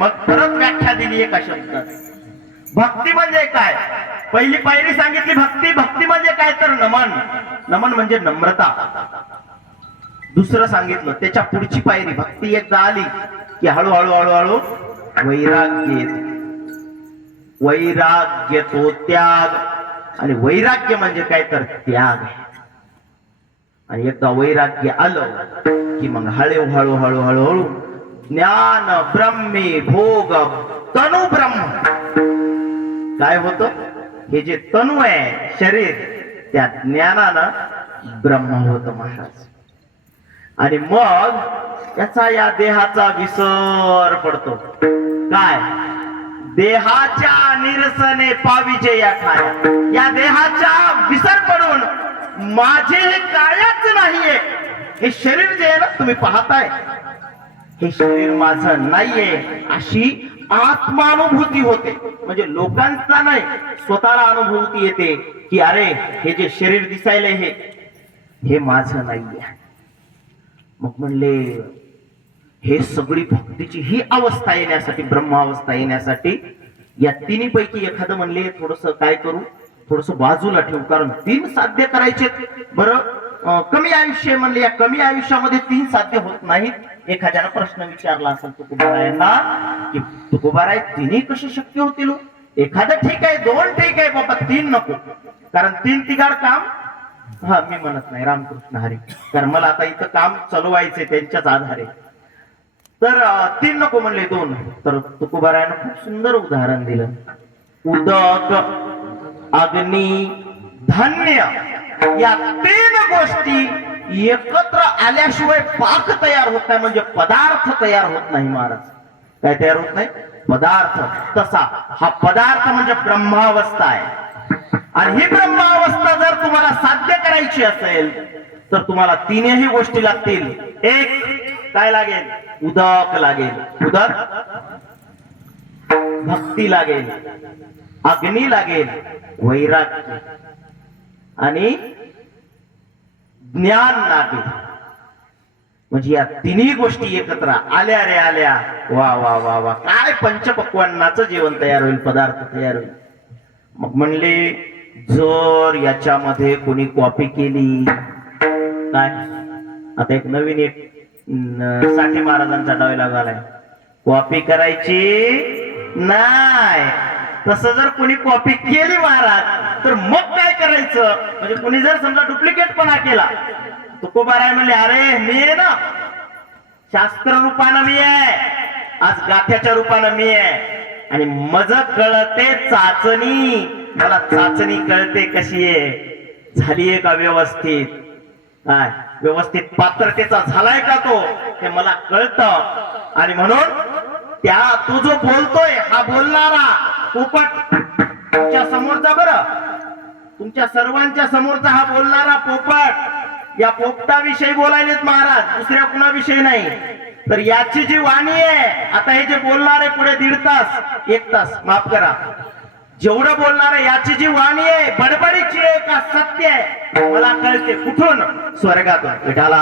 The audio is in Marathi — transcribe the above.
मग परत व्याख्या दिली एका शब्दात. भक्ती म्हणजे काय? पहिली पायरी सांगितली भक्ती. भक्ती म्हणजे काय तर नमन. नमन म्हणजे नम्रता. दुसरं सांगितलं त्याच्या पुढची पायरी. भक्ती एकदा आली की हळूहळू हळूहळू वैराग्य येतो. वैराग्य तो त्याग. आणि वैराग्य म्हणजे काय तर त्याग. आणि एकदा वैराग्य आलं की मग हळूहळू हळूहळू हळू ज्ञान ब्रह्मे भोग तनु ब्रह्म. काय होतं? हे जे तनु आहे शरीर त्या ज्ञानानं ब्रह्म होत महाराज. आणि मग त्याचा या देहाचा विसर पडतो. काय? देहाच्या निरसने पाविजे या ठाया. या देहाच्या विसर पडून माझे हे कायच नाहीये. हे शरीर जे आहे ना तुम्ही पाहताय हे शरीर माझं नाहीये अशी आत्मानुभूती होते. म्हणजे लोकांचा नाही स्वतःला अनुभूती येते की अरे हे जे शरीर दिसायले हे माझं नाहीये. मग म्हणले हे सगळी भक्तीची ही अवस्था येण्यासाठी ब्रह्म अवस्था येण्यासाठी या तिन्ही पैकी एखादं म्हणले थोडस काय करू थोडस बाजूला ठेवू कारण 3 साध्य करायचे. बरं कमी आयुष्य म्हणले या कमी आयुष्यामध्ये 3 साध्य होत नाहीत. एखाद्यानं प्रश्न विचारला असेल तुकोबारायांना की तुकोबाराय 3 कसे शक्य होतील? एखादं ठीक आहे 2 ठीक आहे बाबा 3 नको. कारण 3 तिगाड काम हा मी म्हणत नाही रामकृष्ण हरी. कारण मला आता इथं काम चालवायचे त्यांच्याच आधारे. तर 3 नको म्हणले 2. तर तुकोबारायानं खूप सुंदर उदाहरण दिलं. उदक अग्नी धान्य या 3 गोष्टी एकत्र आल्याशिवाय पाक तयार होत नाही. म्हणजे पदार्थ तयार होत नाही महाराज. काय तयार होत नाही? पदार्थ. तसा हा पदार्थ म्हणजे ब्रह्मावस्था आहे. आणि ही ब्रह्मावस्था जर तुम्हाला साध्य करायची असेल तर तुम्हाला 3ही गोष्टी लागतील. एक काय लागेल? उदक लागेल. उदक. भक्ती लागेल. अग्नी लागेल. वैराग्य आणि ज्ञान लागेल. म्हणजे या 3ही गोष्टी एकत्र आल्या रे आल्या. वा वा वा वा काय पंचपक्वान्नाचं जेवण तयार होईल. पदार्थ तयार होईल. मग म्हणले जर याच्यामध्ये कोणी कॉपी केली काय आता एक नवीन एक साठे महाराजांचा डायलॉग आलाय. कॉपी करायची नाही. तसं जर कोणी कॉपी केली महाराज तर मग काय करायचं? म्हणजे कोणी जर समजा डुप्लिकेटपणा केला तुकोबाराय म्हणले अरे मी आहे ना शास्त्र रूपानं मी आहे. आज गाथ्याच्या रूपानं मी आहे. आणि मज कळते चाचणी. मला चाचणी कळते कशी आहे झालीये का व्यवस्थित. काय व्यवस्थित पात्रतेचा झालाय का तो हे मला कळतं. आणि म्हणून त्या तो जो बोलतोय हा बोलणारा पोपट तुमच्या समोरचा बरं तुमच्या सर्वांच्या समोरचा हा बोलणारा पोपट या पोपटाविषयी बोलायलेत महाराज. दुसऱ्या कुणाविषयी नाही. तर याची जी वाणी आहे आता हे जे बोलणार आहे पुढे 1.5 तास 1 तास माफ करा जेवढं बोलणार आहे याची जी वाणी आहे बडबडीची आहे का सत्य आहे मला कळते. कुठून? स्वर्गातून. विठाला